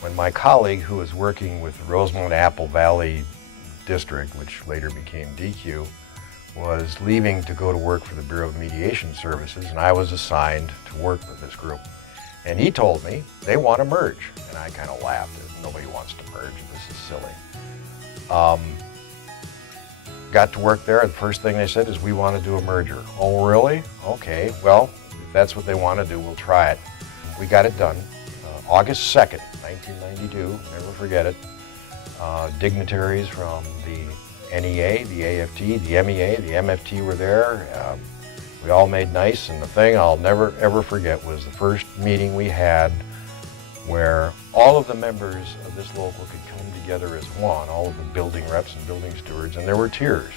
when my colleague who was working with Rosemont Apple Valley District, which later became DQ, was leaving to go to work for the Bureau of Mediation Services, and I was assigned to work with this group. And he told me they want to merge, and I kind of laughed. Nobody wants to merge, this is silly. Got to work there, and the first thing they said is, we want to do a merger. Oh, really? Okay, well, if that's what they want to do, we'll try it. We got it done. August 2nd, 1992, never forget it. Dignitaries from the NEA, the AFT, the MEA, the MFT were there. We all made nice, and the thing I'll never ever forget was the first meeting we had where all of the members of this local could come together as one, all of the building reps and building stewards, and there were tears.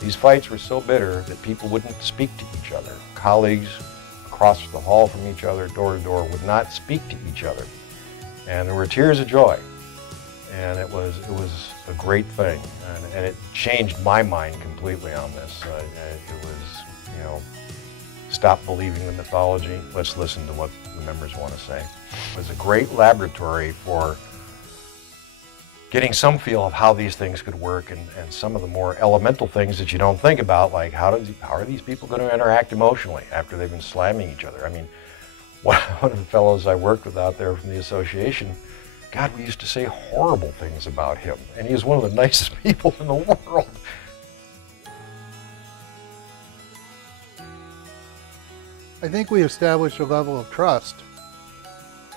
These fights were so bitter that people wouldn't speak to each other. Colleagues across the hall from each other, door to door, would not speak to each other. And there were tears of joy. And it was a great thing. And it changed my mind completely on this. It was, you know, stop believing the mythology. Let's listen to what the members want to say. It was a great laboratory for getting some feel of how these things could work, and some of the more elemental things that you don't think about, like how are these people going to interact emotionally after they've been slamming each other? I mean, one of the fellows I worked with out there from the association, God, we used to say horrible things about him, and he was one of the nicest people in the world. I think we established a level of trust.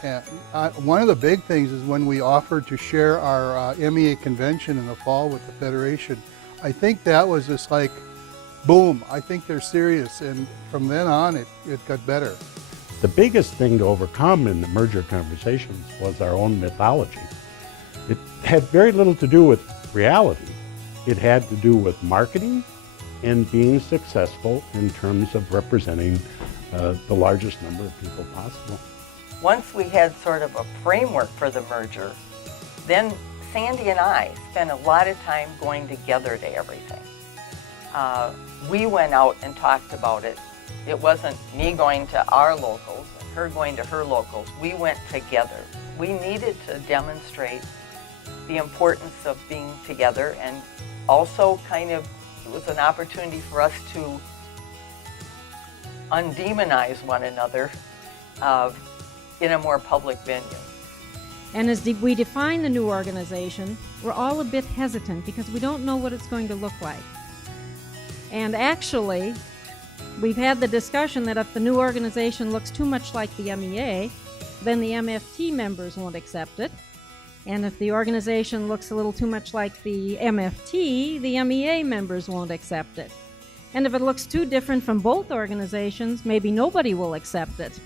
And one of the big things is when we offered to share our MEA convention in the fall with the Federation. I think that was just like, boom, I think they're serious. And from then on, it got better. The biggest thing to overcome in the merger conversations was our own mythology. It had very little to do with reality. It had to do with marketing and being successful in terms of representing the largest number of people possible. Once we had sort of a framework for the merger, then Sandy and I spent a lot of time going together to everything. We went out and talked about it. It wasn't me going to our locals and her going to her locals. We went together. We needed to demonstrate the importance of being together, and also kind of, it was an opportunity for us to undemonize one another in a more public venue. And as we define the new organization, we're all a bit hesitant because we don't know what it's going to look like. And actually, we've had the discussion that if the new organization looks too much like the MEA, then the MFT members won't accept it. And if the organization looks a little too much like the MFT, the MEA members won't accept it. And if it looks too different from both organizations, maybe nobody will accept it.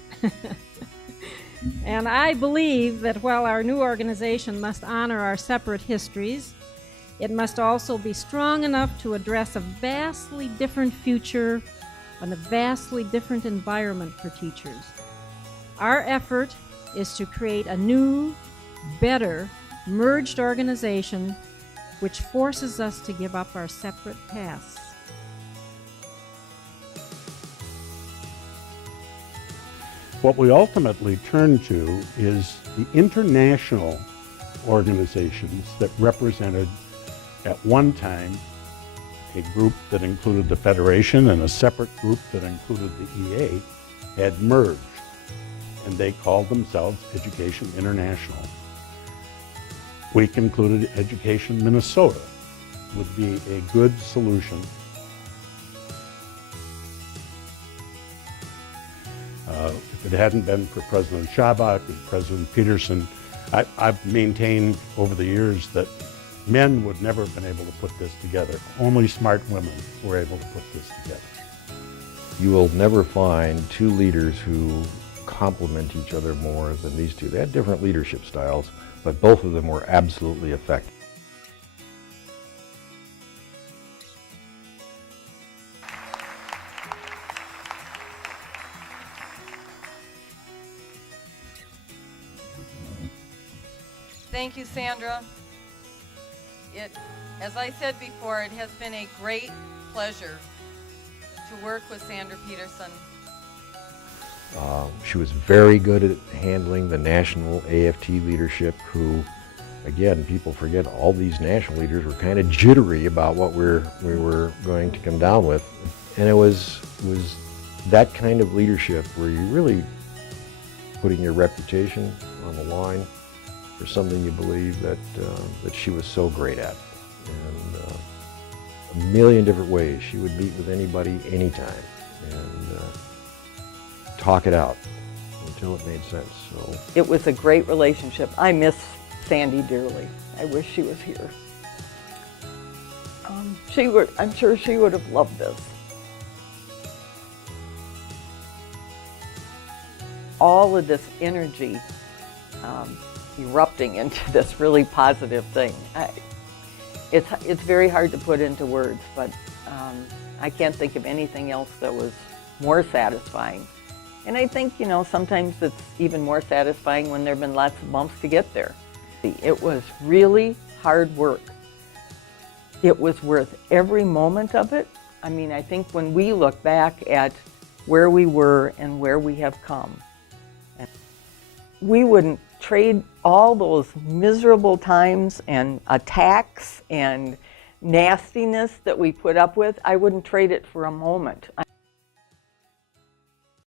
And I believe that while our new organization must honor our separate histories, it must also be strong enough to address a vastly different future and a vastly different environment for teachers. Our effort is to create a new, better, merged organization which forces us to give up our separate paths. What we ultimately turn to is the international organizations that represented at one time a group that included the Federation and a separate group that included the EA had merged, and they called themselves Education International. We concluded Education Minnesota would be a good solution. If it hadn't been for President Schabach and President Peterson, I've maintained over the years that men would never have been able to put this together. Only smart women were able to put this together. You will never find two leaders who complement each other more than these two. They had different leadership styles, but both of them were absolutely effective. Thank you, Sandra. As I said before, it has been a great pleasure to work with Sandra Peterson. She was very good at handling the national AFT leadership, who, again, people forget all these national leaders were kind of jittery about what we were going to come down with. And it was that kind of leadership where you're really putting your reputation on the line for something you believe that she was so great at. And a million different ways. She would meet with anybody, anytime, and talk it out until it made sense. So It was a great relationship. I miss Sandy dearly. I wish she was here. I'm sure she would have loved this. All of this energy erupting into this really positive thing. It's very hard to put into words, but I can't think of anything else that was more satisfying. And I think, you know, sometimes it's even more satisfying when there have been lots of bumps to get there. It was really hard work. It was worth every moment of it. I mean, I think when we look back at where we were and where we have come, we wouldn't trade all those miserable times and attacks and nastiness that we put up with. I wouldn't trade it for a moment.